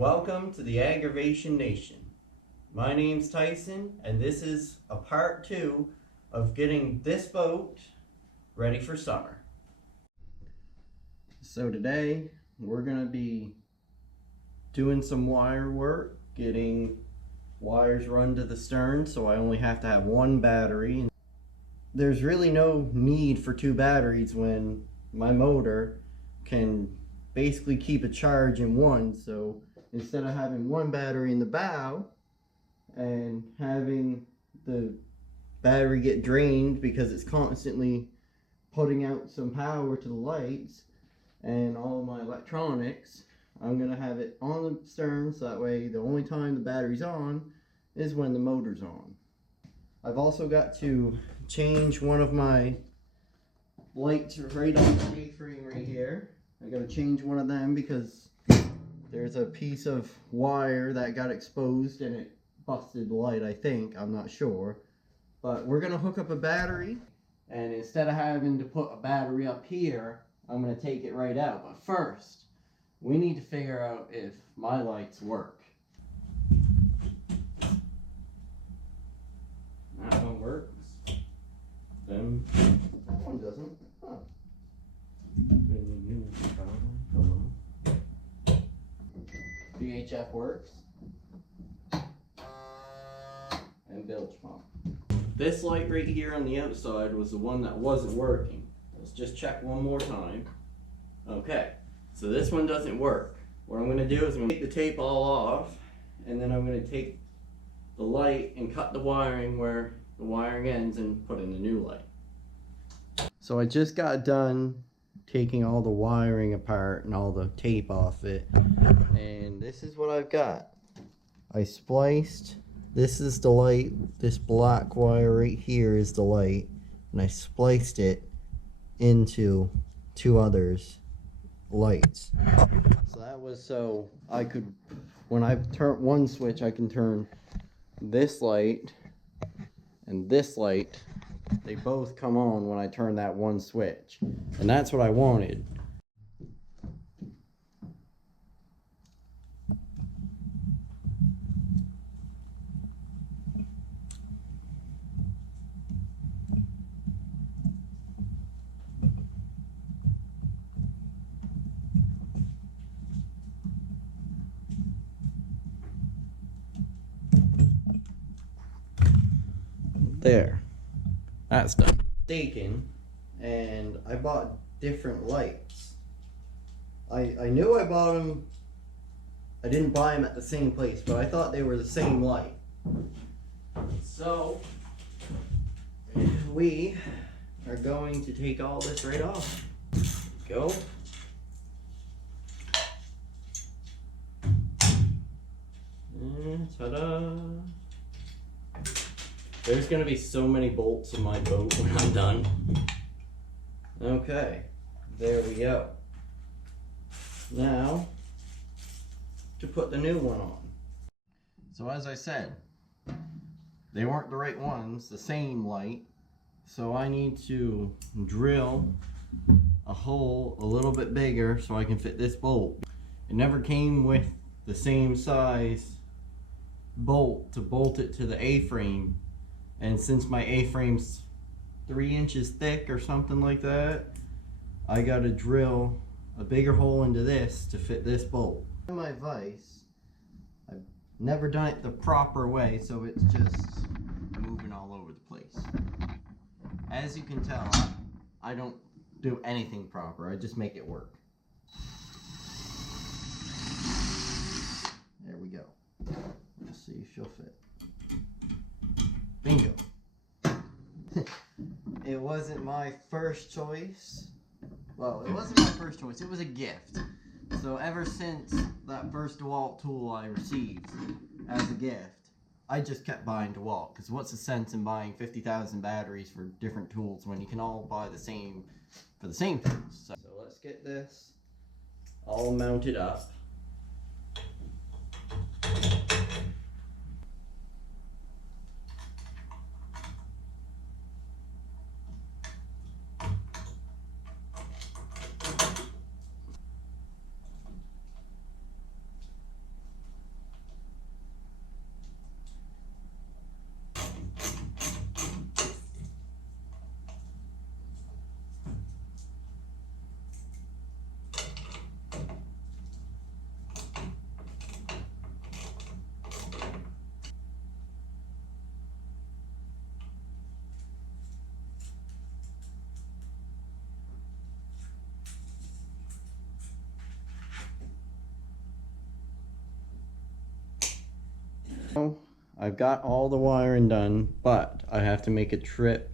Welcome to the Aggravation Nation. My name's Tyson, and this is a part 2 of getting this boat ready for summer. So today we're going to be doing some wire work, getting wires run to the stern, so I only have to have one battery. There's really no need for 2 batteries when my motor can basically keep a charge in one, so instead of having one battery in the bow and having the battery get drained because it's constantly putting out some power to the lights and all my electronics, I'm going to have it on the stern, so that way the only time the battery's on is when the motor's on. I've also got to change one of my lights right on the A-frame right here. I got to change one of them because there's a piece of wire that got exposed and it busted the light, I think. I'm not sure. But we're going to hook up a battery, and instead of having to put a battery up here, I'm going to take it right out. But first, we need to figure out if my lights work. That one works. Then that one doesn't. Huh. VHF works. And bilge pump. This light right here on the outside was the one that wasn't working. Let's just check one more time. Okay, so this one doesn't work. What I'm going to do is I'm going to take the tape all off, and then I'm going to take the light and cut the wiring where the wiring ends and put in the new light. So I just got done taking all the wiring apart and all the tape off it, and this is what I've got. I spliced, this is the light, this black wire right here is the light, and I spliced it into 2 others lights. So that was so I could, when I turn one switch, I can turn this light and this light. They both come on when I turn that one switch, and that's what I wanted. There. That's done. Mistaken, and I bought different lights. I knew I bought them. I didn't buy them at the same place, but I thought they were the same light. So we are going to take all this right off. Go. And ta-da! There's going to be so many bolts in my boat when I'm done. Okay, there we go. Now, to put the new one on. So as I said, they weren't the right ones, the same light. So I need to drill a hole a little bit bigger so I can fit this bolt. It never came with the same size bolt to bolt it to the A-frame. And since my A-frame's 3 inches thick or something like that, I gotta drill a bigger hole into this to fit this bolt. My vise, I've never done it the proper way, so it's just moving all over the place. As you can tell, I don't do anything proper, I just make it work. There we go. Let's see if she'll fit. Bingo. It wasn't my first choice. Well, it wasn't my first choice. It was a gift. So ever since that first DeWalt tool I received as a gift, I just kept buying DeWalt. Because what's the sense in buying 50,000 batteries for different tools when you can all buy the same for the same things? So let's get this all mounted up. I've got all the wiring done, but I have to make a trip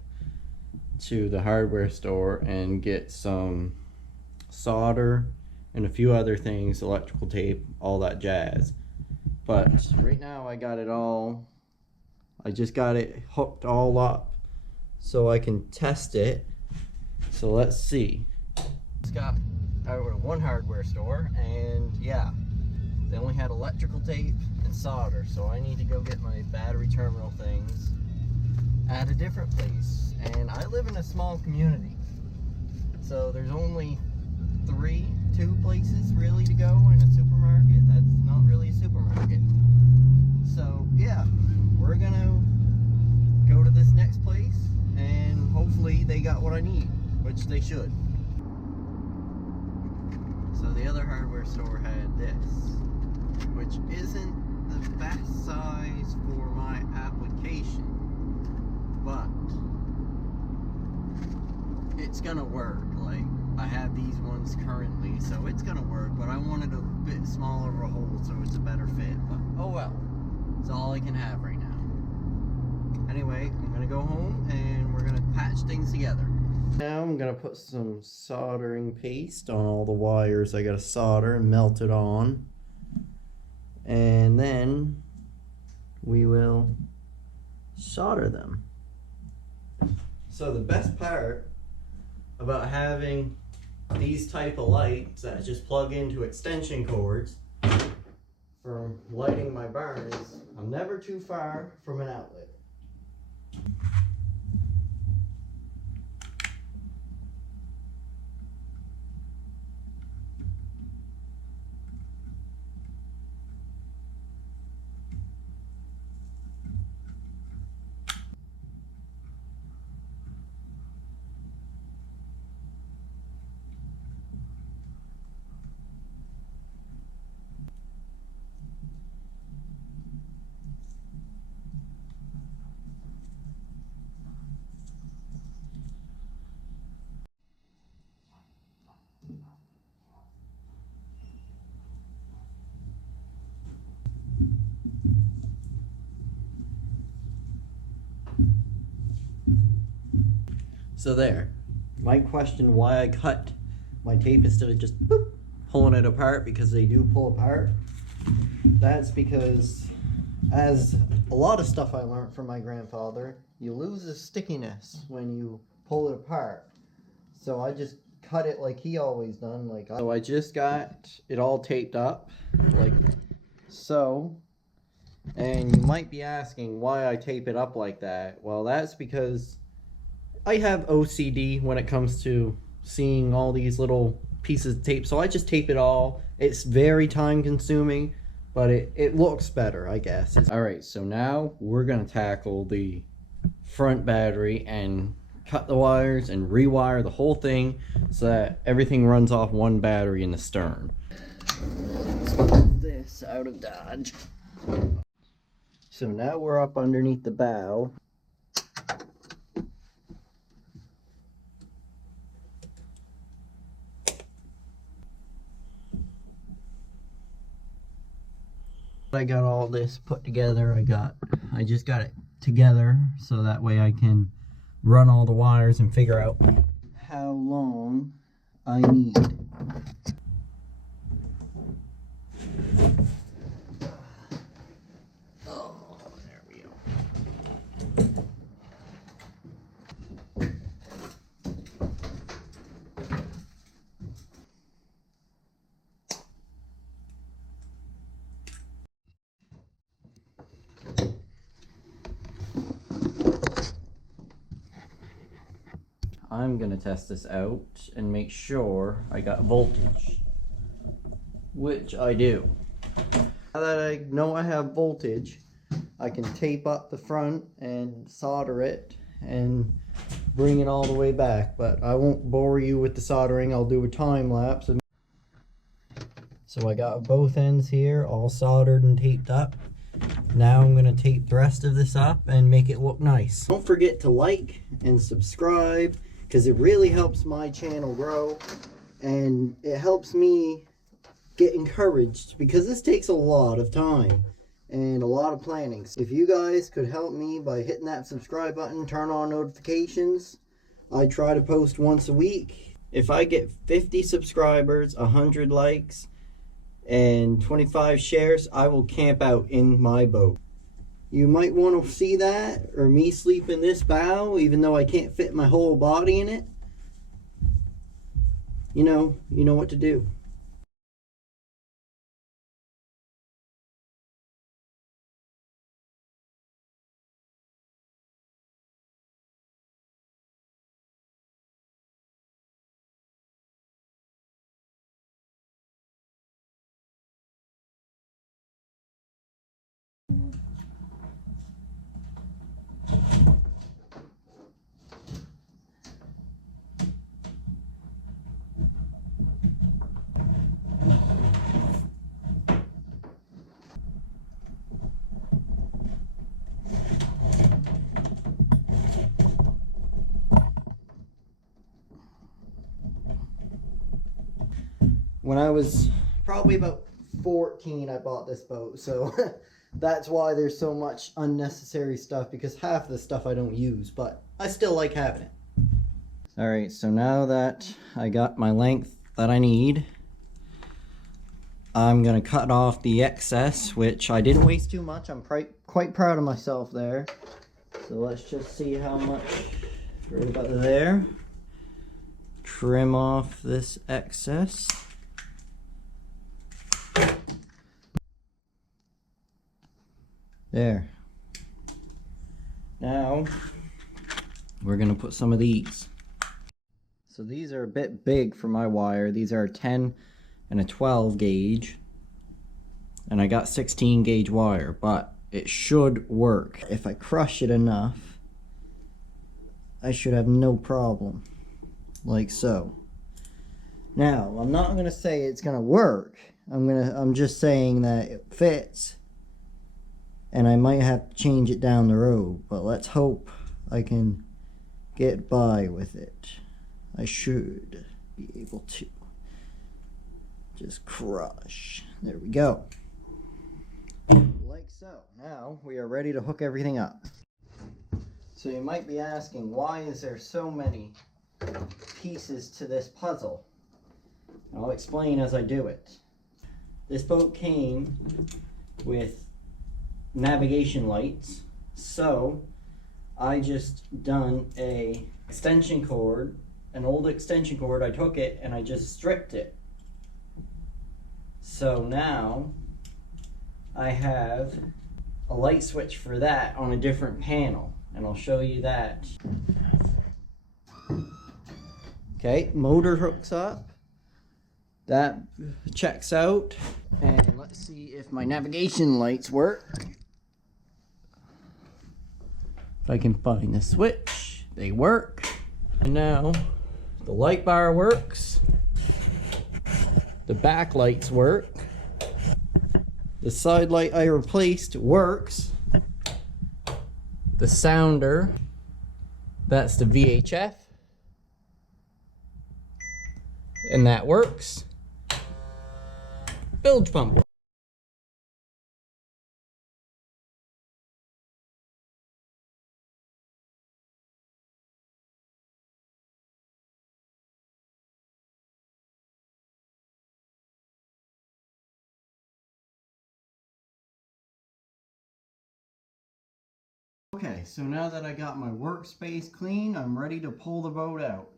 to the hardware store and get some solder and a few other things, electrical tape, all that jazz. But right now I got it all, I just got it hooked all up so I can test it. So let's see. Just got out of one hardware store, and yeah, they only had electrical tape and solder, so I need to go get my battery terminal things at a different place. And I live in a small community, so there's only two places really to go in a supermarket. That's not really a supermarket. So yeah, we're gonna go to this next place and hopefully they got what I need, which they should. So the other hardware store had this, which isn't the best size for my application, but it's gonna work. Like, I have these ones currently, so it's gonna work, but I wanted a bit smaller of a hole so it's a better fit. But oh well, it's all I can have right now. Anyway, I'm gonna go home and we're gonna patch things together. Now I'm gonna put some soldering paste on all the wires I gotta solder and melt it on, and then we will solder them. So the best part about having these type of lights that just plug into extension cords for lighting my barn is I'm never too far from an outlet. So there, might question why I cut my tape instead of just boop, pulling it apart, because they do pull apart. That's because, as a lot of stuff I learned from my grandfather, you lose the stickiness when you pull it apart. So I just cut it like he always done. So I just got it all taped up, like so. And you might be asking why I tape it up like that. Well, that's because I have OCD when it comes to seeing all these little pieces of tape, so I just tape it all. It's very time consuming, but it looks better, I guess. Alright, so now we're gonna tackle the front battery and cut the wires and rewire the whole thing so that everything runs off one battery in the stern. Let's move this out of Dodge. So now we're up underneath the bow. I got all this put together. I just got it together so that way I can run all the wires and figure out how long I need. Oh, there we go. I'm gonna test this out and make sure I got voltage, which I do. Now that I know I have voltage, I can tape up the front and solder it and bring it all the way back, but I won't bore you with the soldering. I'll do a time lapse. So I got both ends here all soldered and taped up. Now I'm gonna tape the rest of this up and make it look nice. Don't forget to like and subscribe, because it really helps my channel grow and it helps me get encouraged, because this takes a lot of time and a lot of planning. If you guys could help me by hitting that subscribe button, turn on notifications. I try to post once a week. If I get 50 subscribers, 100 likes, and 25 shares, I will camp out in my boat. You might want to see that, or me sleep in this bow, even though I can't fit my whole body in it. You know what to do. When I was probably about 14, I bought this boat, so that's why there's so much unnecessary stuff, because half of the stuff I don't use, but I still like having it. Alright, so now that I got my length that I need, I'm going to cut off the excess, which I didn't waste too much. I'm quite proud of myself there. So let's just see how much, right about there. Trim off this excess. There. Now, we're going to put some of these. So these are a bit big for my wire. These are a 10 and a 12 gauge. And I got 16 gauge wire, but it should work. If I crush it enough, I should have no problem. Like so. Now, I'm not going to say it's going to work. I'm just saying that it fits. And I might have to change it down the road, but let's hope I can get by with it. I should be able to. Just crush. There we go. Like so. Now we are ready to hook everything up. So you might be asking, why is there so many pieces to this puzzle? I'll explain as I do it. This boat came with navigation lights, so I just done a extension cord, an old extension cord. I took it and I just stripped it. So now I have a light switch for that on a different panel, and I'll show you that. Okay, motor hooks up, that checks out, and let's see if my navigation lights work. If I can find the switch, they work. And now the light bar works, the back lights work, the side light I replaced works, the sounder, that's the VHF, and that works. Bilge pump works. Okay, so now that I got my workspace clean, I'm ready to pull the boat out.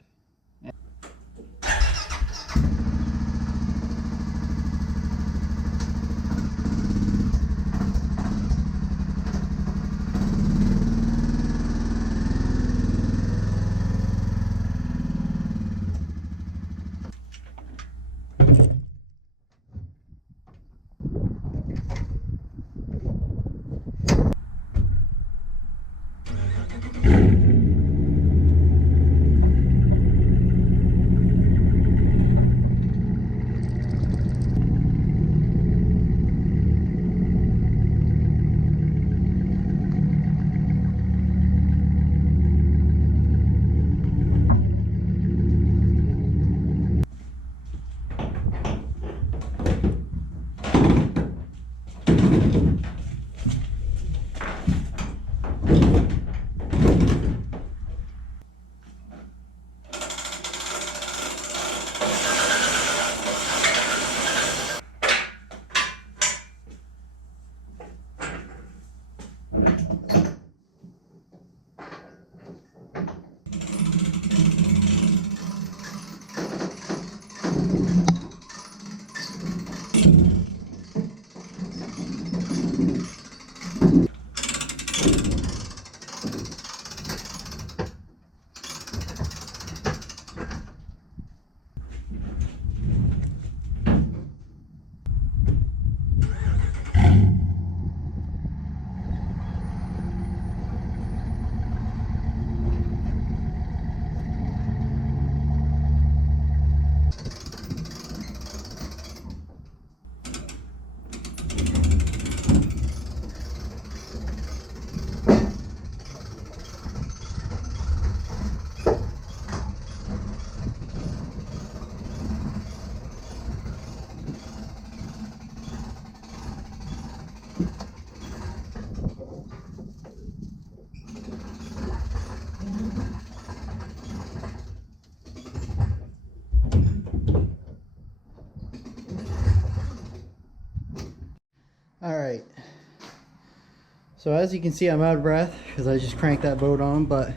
So as you can see, I'm out of breath because I just cranked that boat on, but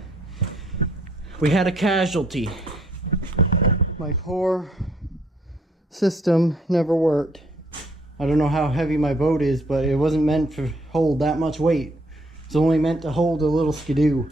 we had a casualty. My poor system never worked. I don't know how heavy my boat is, but it wasn't meant to hold that much weight. It's only meant to hold a little skidoo.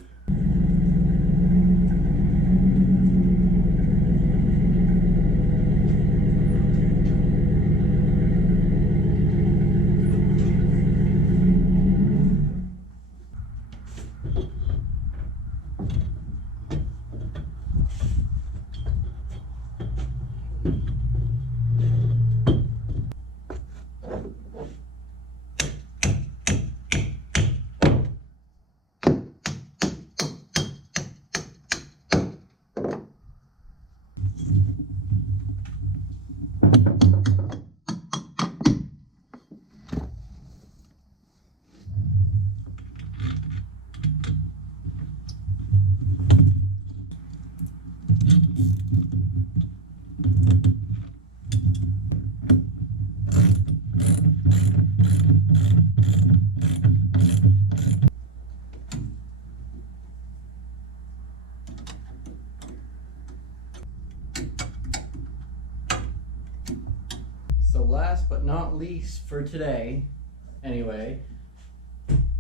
So last but not least for today, anyway,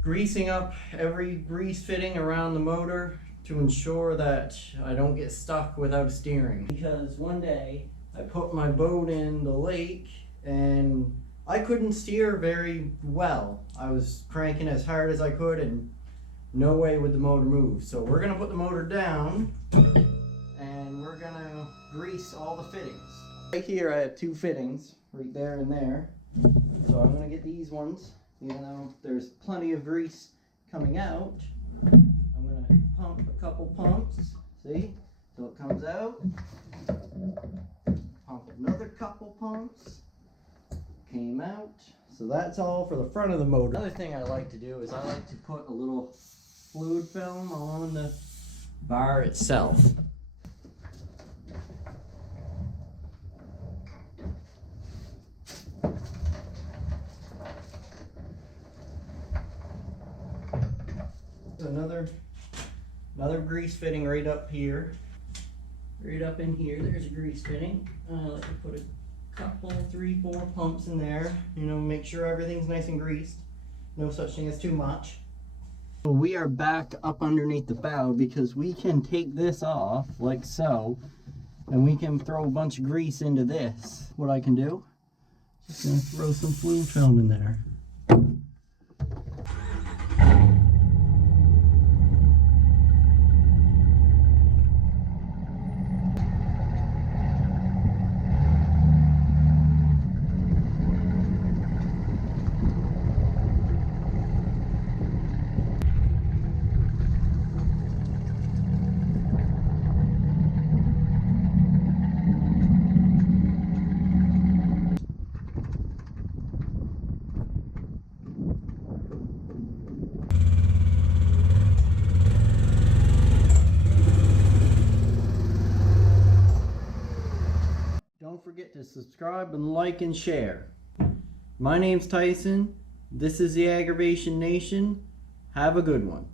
greasing up every grease fitting around the motor to ensure that I don't get stuck without steering. Because one day I put my boat in the lake and I couldn't steer very well. I was cranking as hard as I could and no way would the motor move. So we're gonna put the motor down and we're gonna grease all the fittings. Right here I have two fittings, right there and there. So I'm gonna get these ones, even though there's plenty of grease coming out. I'm gonna pump a couple pumps, see, till it comes out. Pump another couple pumps, came out. So that's all for the front of the motor. Another thing I like to do is I like to put a little fluid film on the bar itself. Another grease fitting right up here. Right up in here, there's a grease fitting. I like to put a couple, 3, 4 pumps in there. You know, make sure everything's nice and greased. No such thing as too much. We are back up underneath the bow because we can take this off like so, and we can throw a bunch of grease into this. What I can do, just gonna throw some fluid film in there. Don't forget to subscribe and like and share. My name's Tyson. This is the Aggravation Nation. Have a good one.